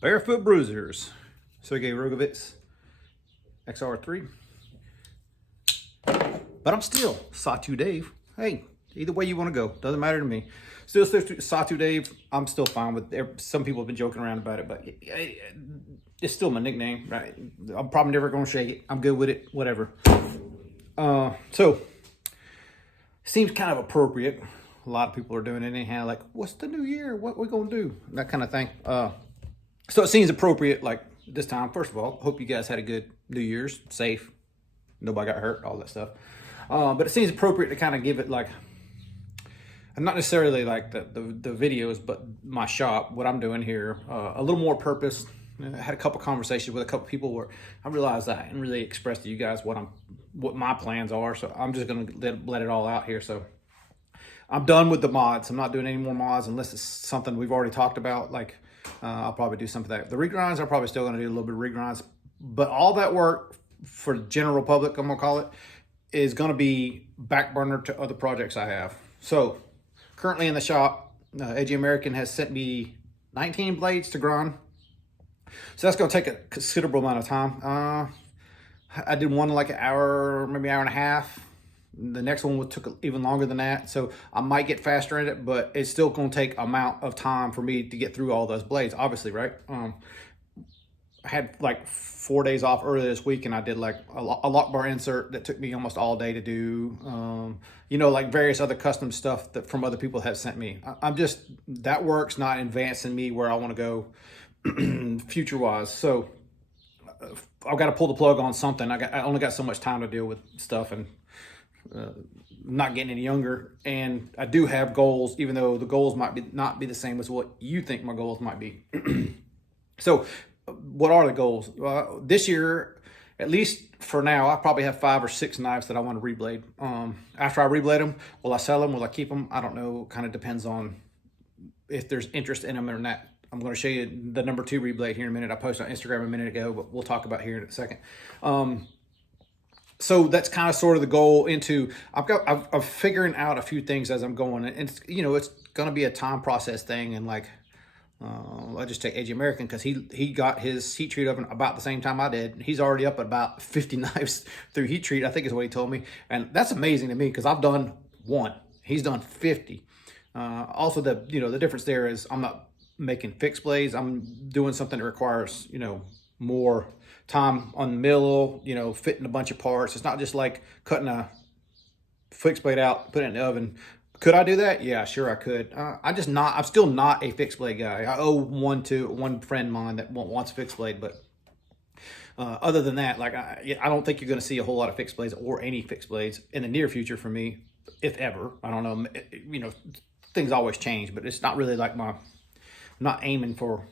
Barefoot Bruisers, Sergey Rogovitz, XR3. But I'm still Sawtooth Dave. Hey, either way you want to go, doesn't matter to me. Still Sawtooth Dave. I'm still fine with it. Some people have been joking around about it, but it's still my nickname, right? I'm probably never going to shake it. I'm good with it, whatever. So, seems kind of appropriate. A lot of people are doing it anyhow, like, what's the new year? What we going to do? That kind of thing. So it seems appropriate, like, this time. First of all, hope you guys had a good New Year's, safe. Nobody got hurt, all that stuff. But it seems appropriate to kind of give it, like, not necessarily like the videos, but my shop, what I'm doing here, a little more purpose. I had a couple conversations with a couple people where I realized I hadn't really expressed to you guys what my plans are. So I'm just going to let it all out here. So I'm done with the mods. I'm not doing any more mods unless it's something we've already talked about. Like, I'll probably do some of that. The regrinds, I'm probably still going to do a little bit of regrinds. But all that work for the general public, I'm going to call it, is going to be back burner to other projects I have. So currently in the shop, AG American has sent me 19 blades to grind. So that's going to take a considerable amount of time. I did one like an hour, maybe hour and a half. The next one took even longer than that. So I might get faster at it, but it's still going to take amount of time for me to get through all those blades, obviously, right? I had like 4 days off earlier this week, and I did like a lock bar insert that took me almost all day to do. Like various other custom stuff that from other people have sent me. I'm just, that work's not advancing me where I want to go future wise. So I've got to pull the plug on something. I only got so much time to deal with stuff, and not getting any younger. And I do have goals, even though the goals might not be the same as what you think my goals might be. So what are the goals? This year, at least for now, I probably have 5 or 6 knives that I want to reblade. After I reblade them, will I sell them? Will I keep them? I don't know. Kind of depends on if there's interest in them or not. I'm going to show you the number 2 reblade here in a minute. I posted on Instagram a minute ago, but we'll talk about here in a second. So that's kind of sort of the goal into, I'm figuring out a few things as I'm going, and it's, it's going to be a time process thing. And like, I'll just take AG American because he got his heat treat oven about the same time I did. He's already up at about 50 knives through heat treat, I think is what he told me. And that's amazing to me because I've done 1. He's done 50. Also, the difference there is I'm not making fixed blades. I'm doing something that requires, more time on the mill, fitting a bunch of parts. It's not just like cutting a fixed blade out, putting it in the oven. Could I do that? Yeah, sure I could. I'm still not a fixed blade guy. I owe one to one friend of mine that wants a fixed blade, but other than that, like I don't think you're going to see a whole lot of fixed blades or any fixed blades in the near future for me, if ever. I don't know. Things always change, but it's not really like I'm not aiming for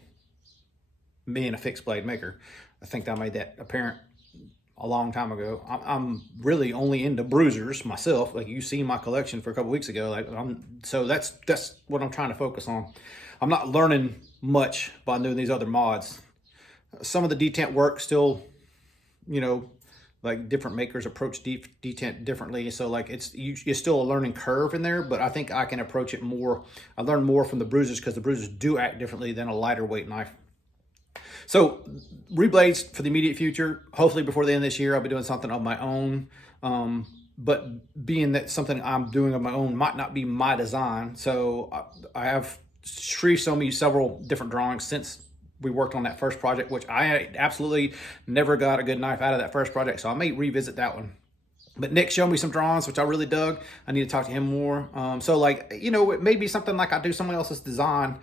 being a fixed blade maker. I think I made that apparent a long time ago. I'm really only into bruisers myself. Like you see my collection for a couple weeks ago. Like so that's what I'm trying to focus on. I'm not learning much by doing these other mods. Some of the detent work still, like different makers approach detent differently. So like it's still a learning curve in there, but I think I can approach it more. I learn more from the bruisers because the bruisers do act differently than a lighter weight knife. So reblades for the immediate future, hopefully before the end of this year, I'll be doing something on my own. But being that something I'm doing on my own might not be my design. So I have shown me several different drawings since we worked on that first project, which I absolutely never got a good knife out of that first project. So I may revisit that one. But Nick showed me some drawings, which I really dug. I need to talk to him more. So like, it may be something like I do someone else's design.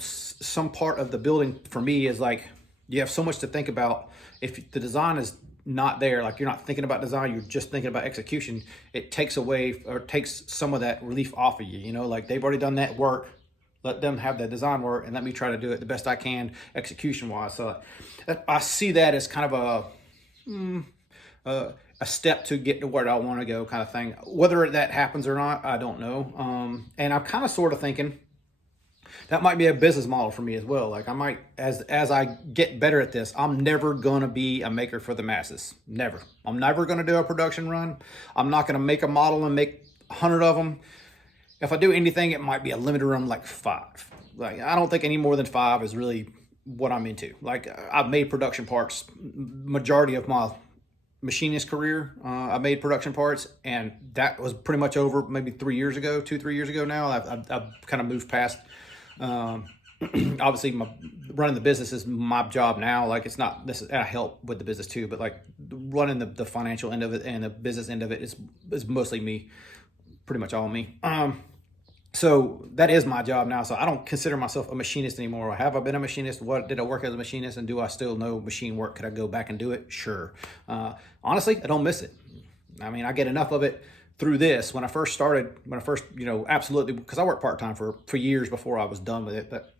Some part of the building for me is like, you have so much to think about. If the design is not there, like you're not thinking about design, you're just thinking about execution, it takes away or takes some of that relief off of you. Like they've already done that work. Let them have that design work and let me try to do it the best I can execution wise. So I see that as kind of a step to get to where I want to go kind of thing. Whether that happens or not, I don't know. And I'm kind of sort of thinking that might be a business model for me as well. Like I might, as I get better at this, I'm never going to be a maker for the masses. Never. I'm never going to do a production run. I'm not going to make a model and make 100 of them. If I do anything, it might be a limited run like 5. Like I don't think any more than 5 is really what I'm into. Like I've made production parts majority of my machinist career. I made production parts, and that was pretty much over maybe 3 years ago, 2-3 years ago now. I've kind of moved past. Obviously, running the business is my job now. Like it's not this. I help with the business too, but like running the financial end of it and the business end of it is mostly me, pretty much all me. So that is my job now. So I don't consider myself a machinist anymore. Have I been a machinist? What did I work as a machinist? And do I still know machine work? Could I go back and do it? Sure. Honestly, I don't miss it. I mean, I get enough of it through this. When I first started, absolutely, because I worked part-time for years before I was done with it. But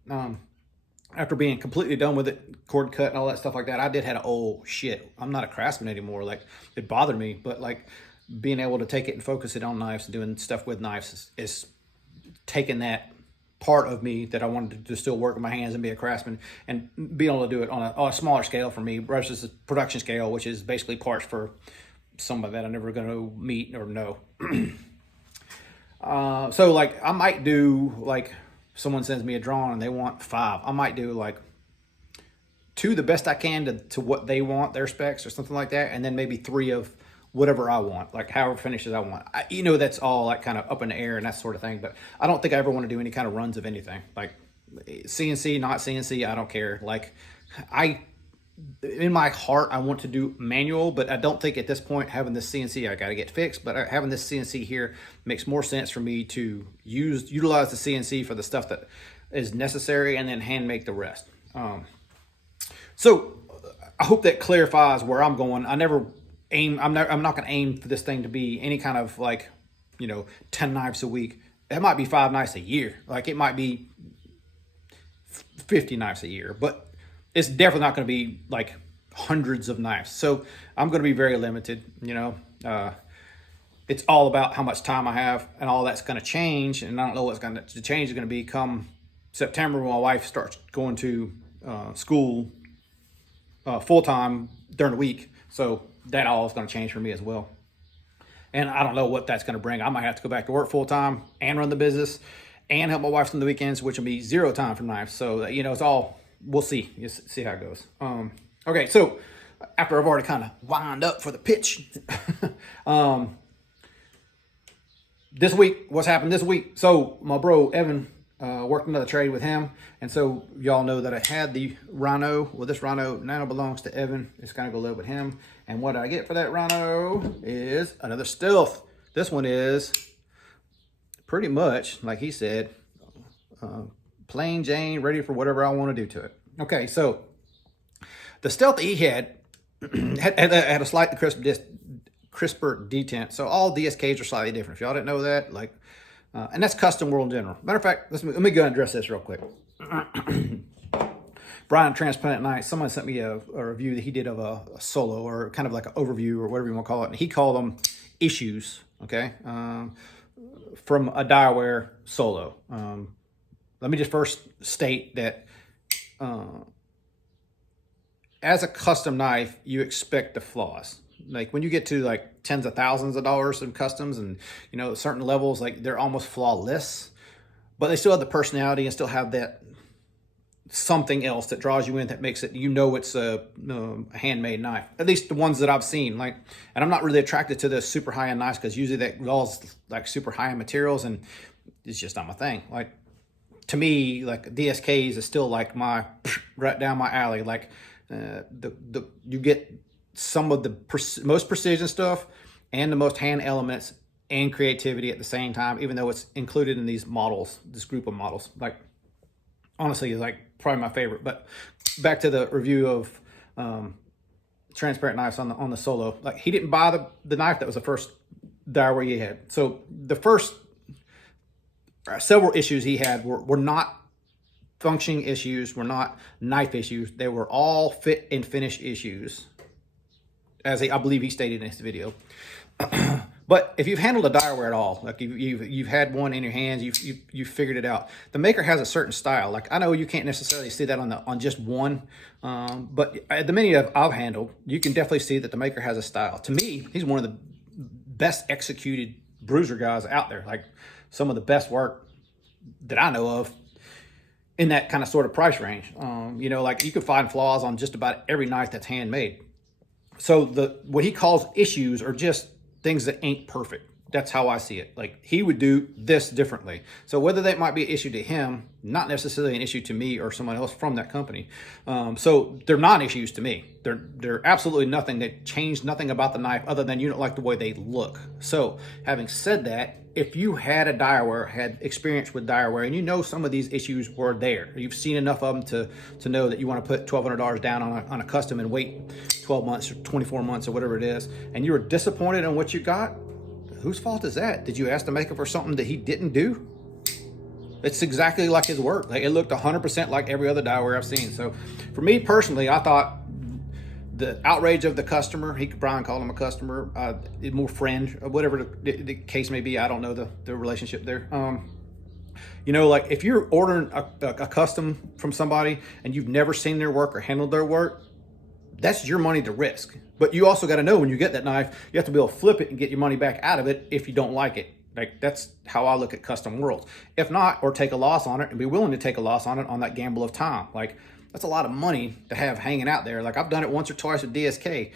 after being completely done with it, cord cut and all that stuff like that, I did had shit, I'm not a craftsman anymore. Like it bothered me, but like being able to take it and focus it on knives and doing stuff with knives is taking that part of me that I wanted to still work with my hands and be a craftsman and being able to do it on a smaller scale for me versus the production scale, which is basically parts for somebody that I'm never going to meet or know. So like I might do, like someone sends me a drawing and they want 5. I might do like 2 the best I can to what they want, their specs or something like that. And then maybe 3 of whatever I want, like however finishes I want. That's all like kind of up in the air and that sort of thing. But I don't think I ever want to do any kind of runs of anything. Like CNC, not CNC, I don't care. Like in my heart, I want to do manual, but I don't think at this point having this CNC, I got to get fixed. But having this CNC here makes more sense for me to utilize the CNC for the stuff that is necessary and then hand make the rest. So I hope that clarifies where I'm going. I'm not going to aim for this thing to be any kind of like, 10 knives a week. It might be 5 knives a year. Like it might be 50 knives a year, but it's definitely not going to be like hundreds of knives. So I'm going to be very limited. It's all about how much time I have, and all that's going to change. And I don't know what's going to change is going to be come September when my wife starts going to school full-time during the week. So that all is going to change for me as well. And I don't know what that's going to bring. I might have to go back to work full-time and run the business and help my wife on the weekends, which will be 0 time for knives. So, it's all, we'll see. Just see how it goes. Okay, so after I've already kind of wound up for the pitch, this week, what's happened this week? So my bro, Evan, worked another trade with him. And so y'all know that I had the Rhino. Well, this Rhino now belongs to Evan. It's going to go live with him. And what I get for that Rhino is another Stealth. This one is pretty much, like he said, plain Jane, ready for whatever I want to do to it. Okay, so the Stealth that he had had a slightly crisper detent. So all DSKs are slightly different. If y'all didn't know that, and that's custom world in general. Matter of fact, let me go and address this real quick. Brian Transplant Knight, someone sent me a review that he did of a solo, or kind of like an overview or whatever you want to call it. And he called them issues, okay, from a Diaware solo. Let me just first state that as a custom knife, you expect the flaws. Like when you get to like tens of thousands of dollars in customs and, certain levels, like they're almost flawless, but they still have the personality and still have that something else that draws you in, that makes it, it's a handmade knife. At least the ones that I've seen. And I'm not really attracted to the super high-end knives because usually that involves like super high-end materials, and it's just not my thing. Like to me, like DSKs is still like right down my alley. Like you get some of the most precision stuff and the most hand elements and creativity at the same time, even though it's included in these models, this group of models. Like honestly, is like probably my favorite. But back to the review of transparent knives on the solo. Like he didn't buy the knife that was the first Diaware he had. So the first several issues he had were not functioning issues, were not knife issues. They were all fit and finish issues, as I believe he stated in his video. But if you've handled a Diaware at all, like you've had one in your hands, you've figured it out. The maker has a certain style. Like I know you can't necessarily see that on just one, but the many I've handled, you can definitely see that the maker has a style. To me, he's one of the best executed bruiser guys out there. Like some of the best work that I know of. in that kind of sort of price range. You know, like you could find flaws on just about every knife that's handmade. So what he calls issues are just things that ain't perfect. That's how I see it. Like he would do this differently. So whether that might be an issue to him, not necessarily an issue to me or someone else from that company. So they're non-issues to me. They're absolutely nothing that changed nothing about the knife other than you don't like the way they look. So having said that, if you had had experience with direware, and you know some of these issues were there, you've seen enough of them to know that you want to put $1,200 down on a custom and wait 12 months or 24 months or whatever it is, and you were disappointed in what you got, whose fault is that? Did you ask the maker for something that he didn't do? It's exactly like his work. Like it looked 100% like every other direware I've seen. So for me personally, I thought the outrage of the customer, Brian called him a customer, more friend, or whatever the case may be. I don't know the relationship there. You know, like if you're ordering a custom from somebody and you've never seen their work or handled their work, that's your money to risk. But you also got to know when you get that knife, you have to be able to flip it and get your money back out of it if you don't like it. Like that's how I look at custom worlds. If not, or take a loss on it and be willing to take a loss on it on that gamble of time. Like that's a lot of money to have hanging out there. Like I've done it once or twice with DSK.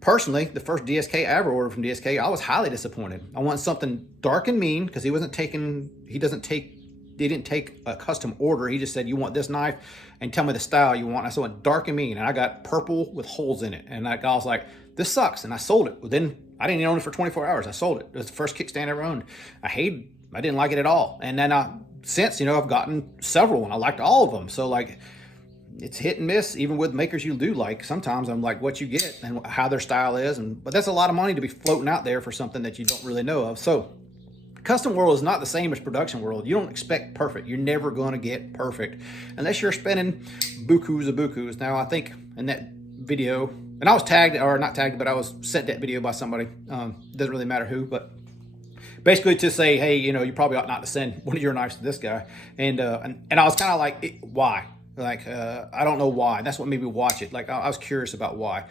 Personally, the first DSK I ever ordered from DSK, I was highly disappointed. I want something dark and mean because he didn't take a custom order. He just said, you want this knife and tell me the style you want. I said, dark and mean. And I got purple with holes in it. And that guy was like, this sucks. And I sold it. Well, then I didn't even own it for 24 hours. I sold it. It was the first kickstand I ever owned. I didn't like it at all. And then since, you know, I've gotten several and I liked all of them. So like, it's hit and miss, even with makers you do like. Sometimes I'm like what you get and how their style is. But that's a lot of money to be floating out there for something that you don't really know of. So custom world is not the same as production world. You don't expect perfect. You're never going to get perfect unless you're spending bukus of bukus. Now, I think in that video, and I was tagged, or not tagged, but I was sent that video by somebody. Doesn't really matter who, but basically to say, hey, you know, you probably ought not to send one of your knives to this guy. And I was kind of like, why? Like, I don't know why. That's what made me watch it. Like, I was curious about why.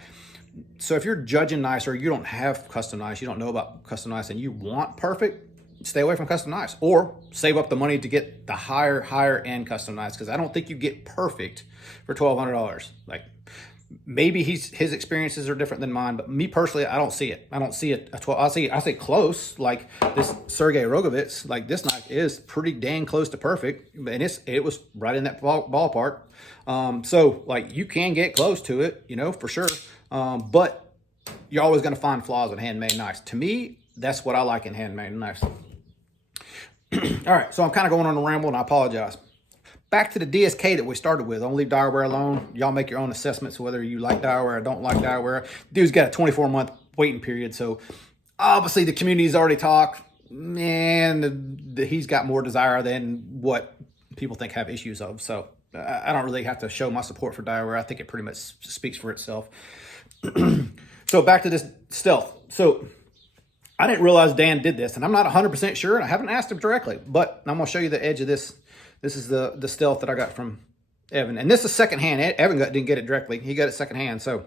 So if you're judging knives or you don't have custom knives, you don't know about custom knives, and you want perfect, stay away from custom knives or save up the money to get the higher end custom knives, because I don't think you get perfect for $1,200. Like maybe his experiences are different than mine, but me personally, I don't see it. I don't see it. I see close. Like this Sergei Rogovitz, like this knife is pretty dang close to perfect, and it was right in that ballpark. So like you can get close to it, you know, for sure. But you're always going to find flaws in handmade knives. To me, that's what I like in handmade knives. All right, so I'm kind of going on a ramble, and I apologize. Back to the DSK that we started with. Don't leave direware alone. Y'all make your own assessments whether you like direware or don't like direware. Dude's got a 24-month waiting period, so obviously the community's already talked. Man, he's got more desire than what people think have issues of. So I don't really have to show my support for direware. I think it pretty much speaks for itself. So back to this stealth. So I didn't realize Dan did this, and I'm not 100% sure, and I haven't asked him directly, but I'm going to show you the edge of this. This is the stealth that I got from Evan, and this is secondhand. Evan didn't get it directly. He got it secondhand. So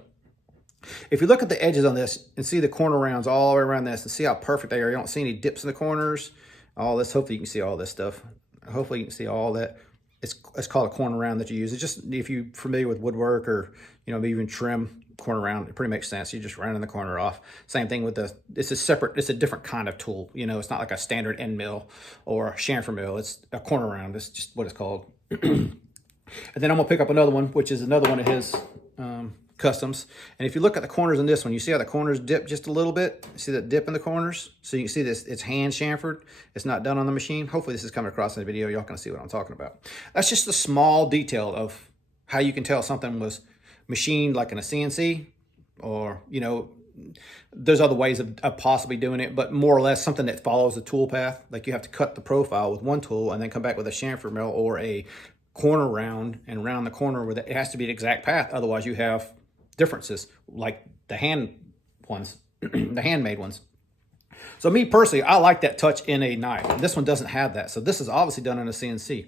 if you look at the edges on this and see the corner rounds all the way around this and see how perfect they are, you don't see any dips in the corners, all this. Hopefully you can see all this stuff. Hopefully you can see all that. It's called a corner round that you use. It's just, if you're familiar with woodwork or, you know, maybe even trim, corner round, it pretty makes sense. You just rounding the corner off. Same thing with it's a different kind of tool. You know, it's not like a standard end mill or a chamfer mill. It's a corner round. That's just what it's called. And then I'm gonna pick up another one, which is another one of his customs. And if you look at the corners in this one, you see how the corners dip just a little bit? See that dip in the corners? So you can see this, it's hand chamfered. It's not done on the machine. Hopefully this is coming across in the video. Y'all can see what I'm talking about. That's just a small detail of how you can tell something was machined like in a CNC, or, you know, there's other ways of possibly doing it, but more or less something that follows the tool path. Like you have to cut the profile with one tool and then come back with a chamfer mill or a corner round and round the corner with it. It has to be the exact path. Otherwise you have differences like the hand ones, the handmade ones. So me personally, I like that touch in a knife. This one doesn't have that. So this is obviously done in a CNC.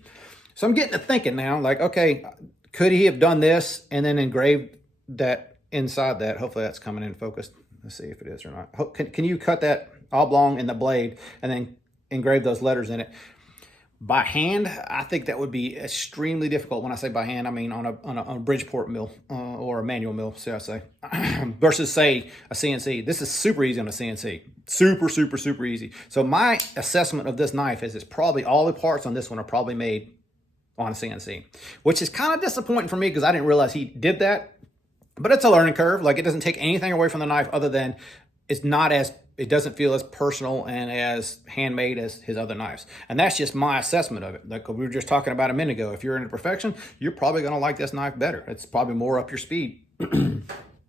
So I'm getting to thinking now, like, okay, could he have done this and then engraved that inside that? Hopefully that's coming in focused. Let's see if it is or not. Can you cut that oblong in the blade and then engrave those letters in it? By hand, I think that would be extremely difficult. When I say by hand, I mean on a Bridgeport mill or a manual mill, so I say, versus say a CNC. This is super easy on a CNC. Super, super, super easy. So my assessment of this knife is it's probably all the parts on this one are probably made on a CNC, which is kind of disappointing for me because I didn't realize he did that. But it's a learning curve. Like, it doesn't take anything away from the knife other than it doesn't feel as personal and as handmade as his other knives. And that's just my assessment of it. Like we were just talking about a minute ago, if you're into perfection, you're probably going to like this knife better. It's probably more up your speed.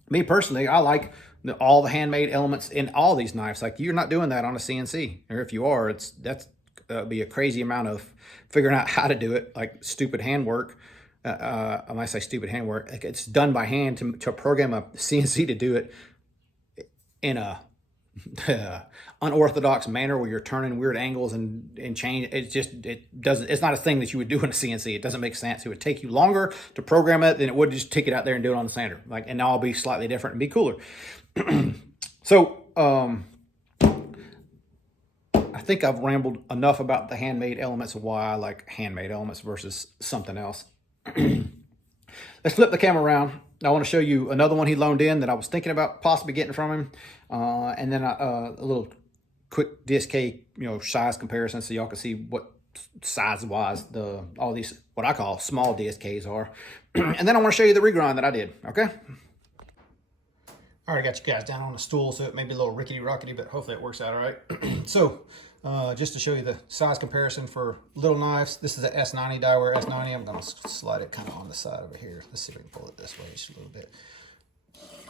Me personally, I like all the handmade elements in all these knives. Like, you're not doing that on a CNC, or if you are, that's be a crazy amount of figuring out how to do it, like stupid handwork. When I say stupid handwork, like it's done by hand to program a CNC to do it in a unorthodox manner where you're turning weird angles and change. It's not a thing that you would do in a CNC. It doesn't make sense. It would take you longer to program it than it would just take it out there and do it on the sander. Like, and now I'll be slightly different and be cooler. So, I think I've rambled enough about the handmade elements and why I like handmade elements versus something else. Let's flip the camera around. I want to show you another one he loaned in that I was thinking about possibly getting from him. And then a little quick DSK, size comparison so y'all can see what size-wise all these, what I call small DSKs are. And then I want to show you the regrind that I did, okay? All right, I got you guys down on the stool, so it may be a little rickety-rockety, but hopefully it works out all right. So, just to show you the size comparison for little knives, this is the S90 Daiware S90. I'm going to slide it kind of on the side over here. Let's see if we can pull it this way just a little bit.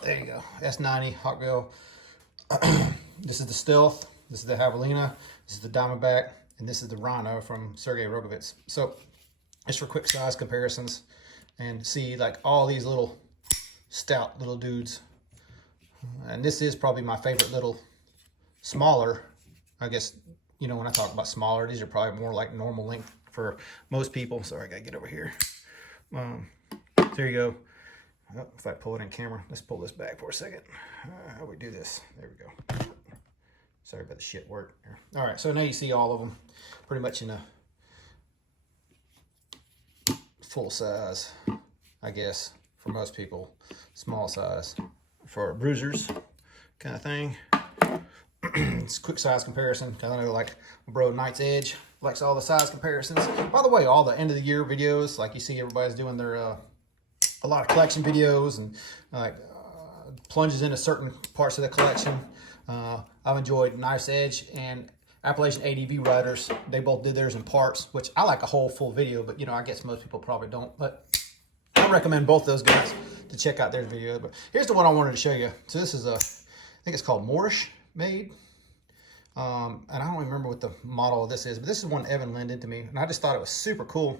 There you go, S90 Hot Grill. This is the Stealth, this is the Javelina, this is the Diamondback, and this is the Rhino from Sergei Rogovitz. So, just for quick size comparisons and see like all these little stout little dudes. And this is probably my favorite little smaller, I guess, when I talk about smaller, these are probably more like normal length for most people. Sorry, I gotta get over here. There you go. Oh, if I pull it in camera, let's pull this back for a second. How do we do this? There we go. Sorry about the shit work. All right, so now you see all of them pretty much in a full size, I guess, for most people. Small size for bruisers kind of thing. It's a quick size comparison. I know, like bro Knight's Edge likes all the size comparisons. By the way, all the end of the year videos, like you see everybody's doing their a lot of collection videos and plunges into certain parts of the collection. I've enjoyed Knight's Edge and Appalachian ADV Riders. They both did theirs in parts, which I like a whole full video, but I guess most people probably don't. But I recommend both those guys to check out their video. But here's the one I wanted to show you. So this is I think it's called Moorish made. And I don't remember what the model of this is, but this is one Evan lended to me, and I just thought it was super cool.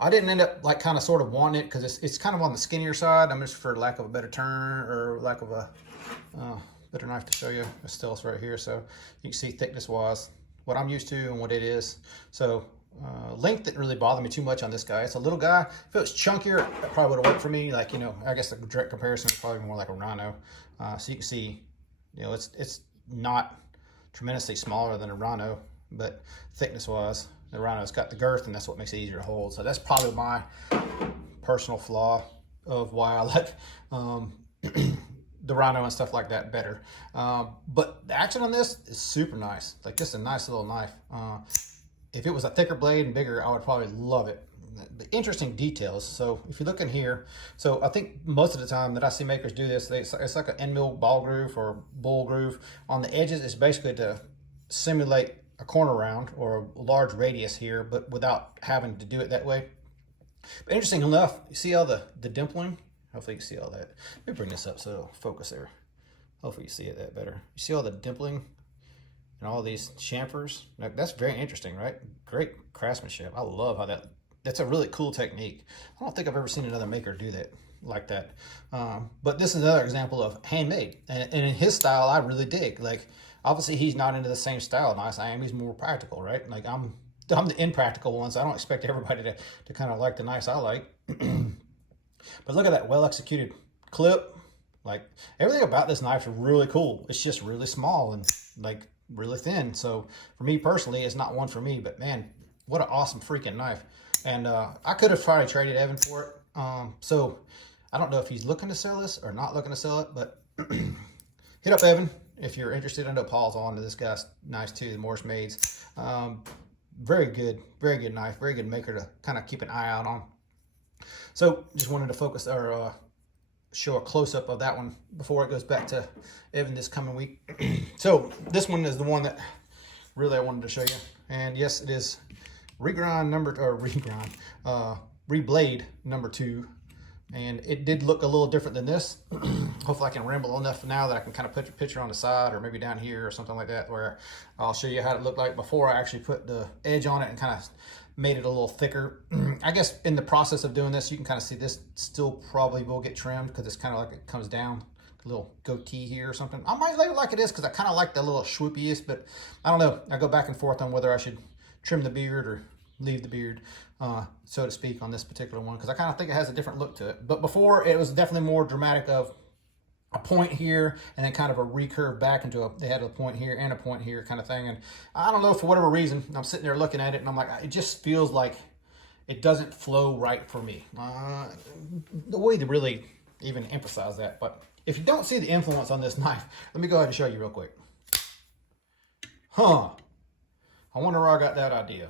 I didn't end up kind of sort of wanting it because it's kind of on the skinnier side. I'm just for lack of a better term or lack of a better knife to show you. The Stealth's right here, so you can see thickness wise what I'm used to and what it is. So length didn't really bother me too much on this guy. It's a little guy. If it was chunkier, it probably would have worked for me. Like, I guess the direct comparison is probably more like a Rhino. So you can see, it's not tremendously smaller than a Rhino, but thickness wise, the Rhino's got the girth, and that's what makes it easier to hold. So that's probably my personal flaw of why I like the Rhino and stuff like that better. But the action on this is super nice. Like, this is a nice little knife. If it was a thicker blade and bigger, I would probably love it. The interesting details. So if you look in here, so I think most of the time that I see makers do this, it's like an end mill ball groove or bull groove. On the edges, it's basically to simulate a corner round or a large radius here, but without having to do it that way. But interesting enough, you see all the dimpling? Hopefully you can see all that. Let me bring this up so it'll focus there. Hopefully you see it that better. You see all the dimpling and all these chamfers? That's very interesting, right? Great craftsmanship. I love how that's a really cool technique. I don't think I've ever seen another maker do that like that. But this is another example of handmade. And in his style, I really dig. Like, obviously he's not into the same style as I am. He's more practical, right? Like, I'm the impractical one, so I don't expect everybody to kind of like the knives I like. But look at that well-executed clip. Like, everything about this knife is really cool. It's just really small and like really thin. So for me personally, it's not one for me, but man, What an awesome freaking knife. And I could have probably traded Evan for it. So I don't know if he's looking to sell this or not looking to sell it, but hit up Evan if you're interested. I know Paul's on to this guy's nice too, the Morris Maids. Very good knife, very good maker to kind of keep an eye out on. So just wanted to focus or show a close-up of that one before it goes back to Evan this coming week. So this one is the one that really I wanted to show you. And yes, it is reblade number 2. And it did look a little different than this. Hopefully I can ramble enough now that I can kind of put your picture on the side or maybe down here or something like that, where I'll show you how it looked like before I actually put the edge on it and kind of made it a little thicker. I guess in the process of doing this, you can kind of see this still probably will get trimmed because it's kind of like it comes down, a little goatee here or something. I might leave it like it is because I kind of like the little swoopiness, but I don't know. I go back and forth on whether I should trim the beard or leave the beard, so to speak, on this particular one, because I kind of think it has a different look to it. But before, it was definitely more dramatic of a point here and then kind of a recurve back into they had a point here and a point here kind of thing. And I don't know, for whatever reason, I'm sitting there looking at it and I'm like, it just feels like it doesn't flow right for me. The way to really even emphasize that. But if you don't see the influence on this knife, let me go ahead and show you real quick. I wonder where I got that idea,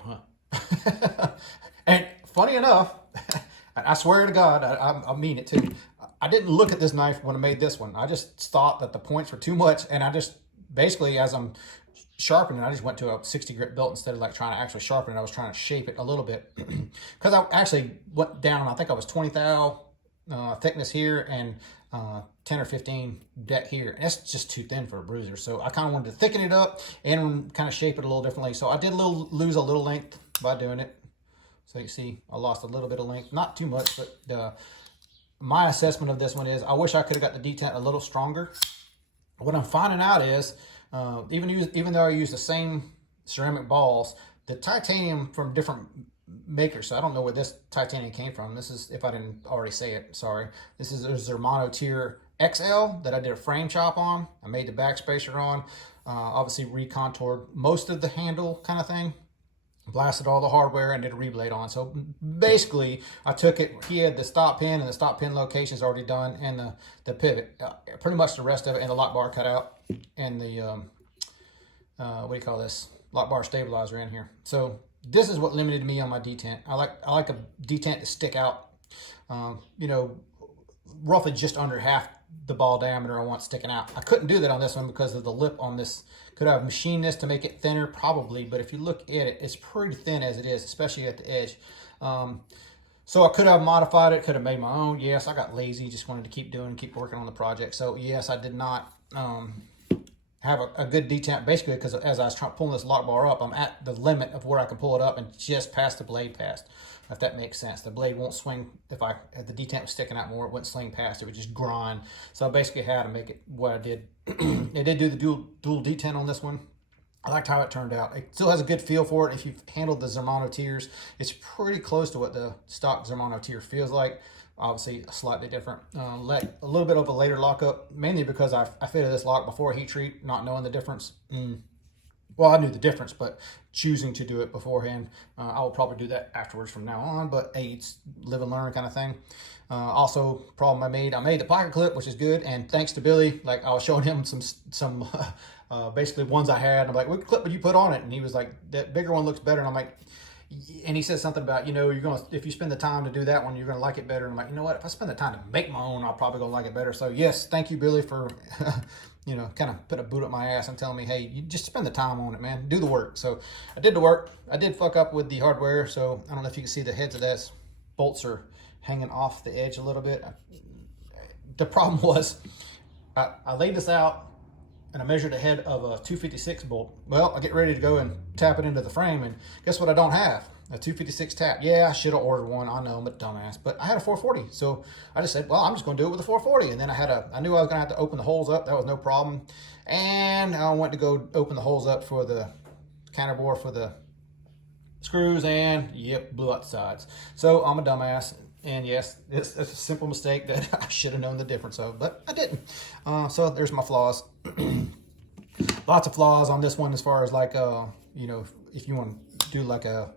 And funny enough, I swear to God, I mean it too. I didn't look at this knife when I made this one. I just thought that the points were too much, and I just basically, as I'm sharpening, I just went to a 60 grit belt instead of like trying to actually sharpen it. I was trying to shape it a little bit because I actually went down. I think I was 20 thou thickness here and 10 or 15 deck here. And that's just too thin for a bruiser. So I kind of wanted to thicken it up and kind of shape it a little differently. So I did lose a little length by doing it. So you see, I lost a little bit of length, not too much, but my assessment of this one is I wish I could have got the detent a little stronger. What I'm finding out is, even though I use the same ceramic balls, the titanium from different makers, so I don't know where this titanium came from. This is, if I didn't already say it, sorry. This is a Zermano Tier XL that I did a frame chop on. I made the backspacer on, obviously recontoured most of the handle kind of thing. Blasted all the hardware and did a reblade on. So basically, I took it. He had the stop pin and the stop pin locations already done, and the pivot, pretty much the rest of it, and the lock bar cut out, and the what do you call this? Lock bar stabilizer in here. So this is what limited me on my detent. I like a detent to stick out, you know, roughly just under half the ball diameter I want sticking out. I couldn't do that on this one because of the lip on this. Could I have machined this to make it thinner? Probably, but if you look at it, it's pretty thin as it is, especially at the edge. So I could have modified it, could have made my own. Yes, I got lazy, just wanted to keep working on the project. So yes, I did not have a good detent, basically because as I was pulling this lock bar up, I'm at the limit of where I can pull it up and just past the blade past, if that makes sense. The blade won't swing. If the detent was sticking out more, it wouldn't sling past. It would just grind. So I basically had to make it what I did. I did do the dual detent on this one. I liked how it turned out. It still has a good feel for it. If you've handled the Zermano tiers, it's pretty close to what the stock Zermano tier feels like. Obviously, slightly different. A little bit of a later lockup, mainly because I fitted this lock before a heat treat, not knowing the difference. Well, I knew the difference, but choosing to do it beforehand. I will probably do that afterwards from now on, but hey, it's live and learn kind of thing. Also, problem I made the pocket clip, which is good, and thanks to Billy, like I was showing him some basically ones I had, and I'm like, what clip would you put on it? And he was like, that bigger one looks better, and I'm like, and he said something about, if you spend the time to do that one, you're gonna like it better. And I'm like, you know what, if I spend the time to make my own, I'll probably gonna like it better. So yes, thank you, Billy, for kind of put a boot up my ass and telling me, hey, you just spend the time on it, man, do the work. So I did the work. I did fuck up with the hardware, so I don't know if you can see the heads of that bolts are hanging off the edge a little bit. The problem was I laid this out and I measured the head of a 256 bolt. Well, I get ready to go and tap it into the frame, and guess what I don't have? A 256 tap. Yeah, I should have ordered one. I know, I'm a dumbass, but I had a 440. So I just said, well, I'm just going to do it with a 440. And then I knew I was going to have to open the holes up. That was no problem. And I went to go open the holes up for the counterbore for the screws, and yep, blew out the sides. So I'm a dumbass. And yes, it's a simple mistake that I should have known the difference of, but I didn't. So there's my flaws. Lots of flaws on this one as far as like, if you want to do like a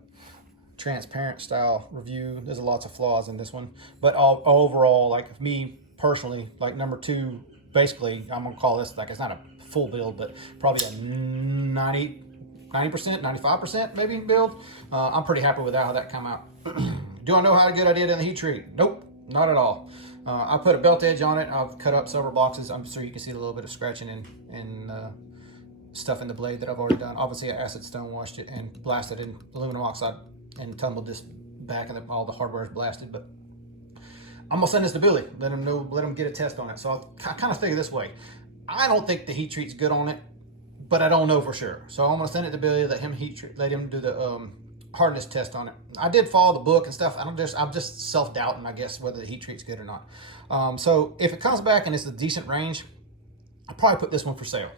transparent style review. There's lots of flaws in this one, but overall, like me personally, like number 2, basically, I'm gonna call this, like, it's not a full build, but probably a 90%, 95% maybe build. I'm pretty happy with how that come out. Do I know how good I did in the heat treat? Nope, not at all. I put a belt edge on it. I've cut up several boxes. I'm sure you can see a little bit of scratching and stuff in the blade that I've already done. Obviously, I acid stone washed it and blasted in aluminum oxide and tumbled this back, and all the hardware is blasted. But I'm gonna send this to Billy. Let him know. Let him get a test on it. So I kind of figure this way. I don't think the heat treat's good on it, but I don't know for sure. So I'm gonna send it to Billy. Let him do the hardness test on it. I did follow the book and stuff. I'm just self-doubting, I guess, whether the heat treat's good or not. So if it comes back and it's a decent range, I'll probably put this one for sale.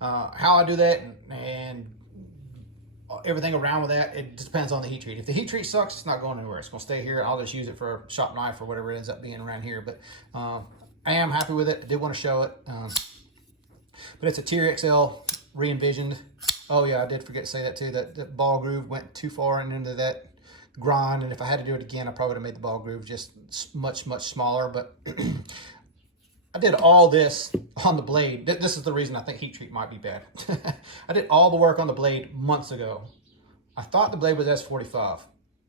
How I do that and everything around with that, it just depends on the heat treat. If the heat treat sucks, it's not going anywhere. It's gonna stay here. I'll just use it for a shop knife or whatever it ends up being around here. But I am happy with it. I did want to show it. But it's a Tier XL re-envisioned. Oh yeah, I did forget to say that too. That ball groove went too far into that grind, and if I had to do it again, I probably would have made the ball groove just much smaller. But I did all this on the blade. This is the reason I think heat treat might be bad. I did all the work on the blade months ago. I thought the blade was S45.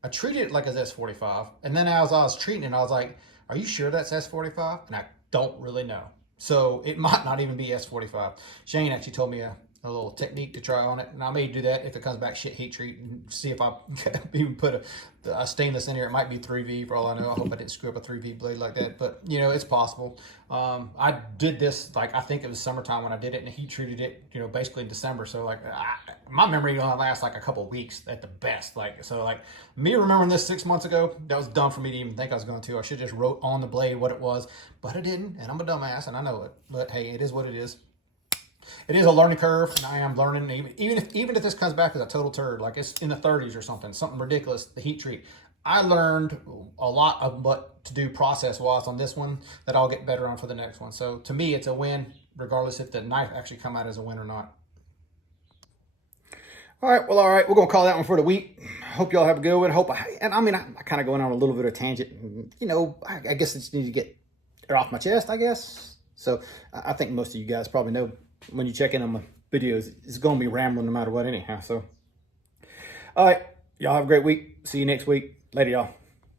I treated it like it's S45, and then as I was treating it, I was like, "Are you sure that's S45?" And I don't really know. So it might not even be S45. Shane actually told me a little technique to try on it, and I may do that if it comes back shit heat treat and see if I even put a stainless in here. It might be 3V for all I know. I hope I didn't screw up a 3V blade like that, but you know, it's possible. I did this, like, I think it was summertime when I did it, and heat treated it, you know, basically in December. So like my memory only lasts like a couple of weeks at the best. Like, so like me remembering this 6 months ago, that was dumb for me to even think I was going to. I should just wrote on the blade what it was, but I didn't, and I'm a dumbass and I know it. But hey, it is what it is. It is a learning curve, and I am learning. Even if this comes back as a total turd, like it's in the 30s or something ridiculous, the heat treat, I learned a lot of what to do process-wise on this one that I'll get better on for the next one. So to me, it's a win, regardless if the knife actually come out as a win or not. All right, we're gonna call that one for the week. Hope y'all have a good one. I kind of going on a little bit of a tangent. You know, I guess I just need to get it off my chest, I guess. So I think most of you guys probably know, when you check in on my videos, it's going to be rambling no matter what anyhow. So, all right, y'all have a great week. See you next week. Later, y'all.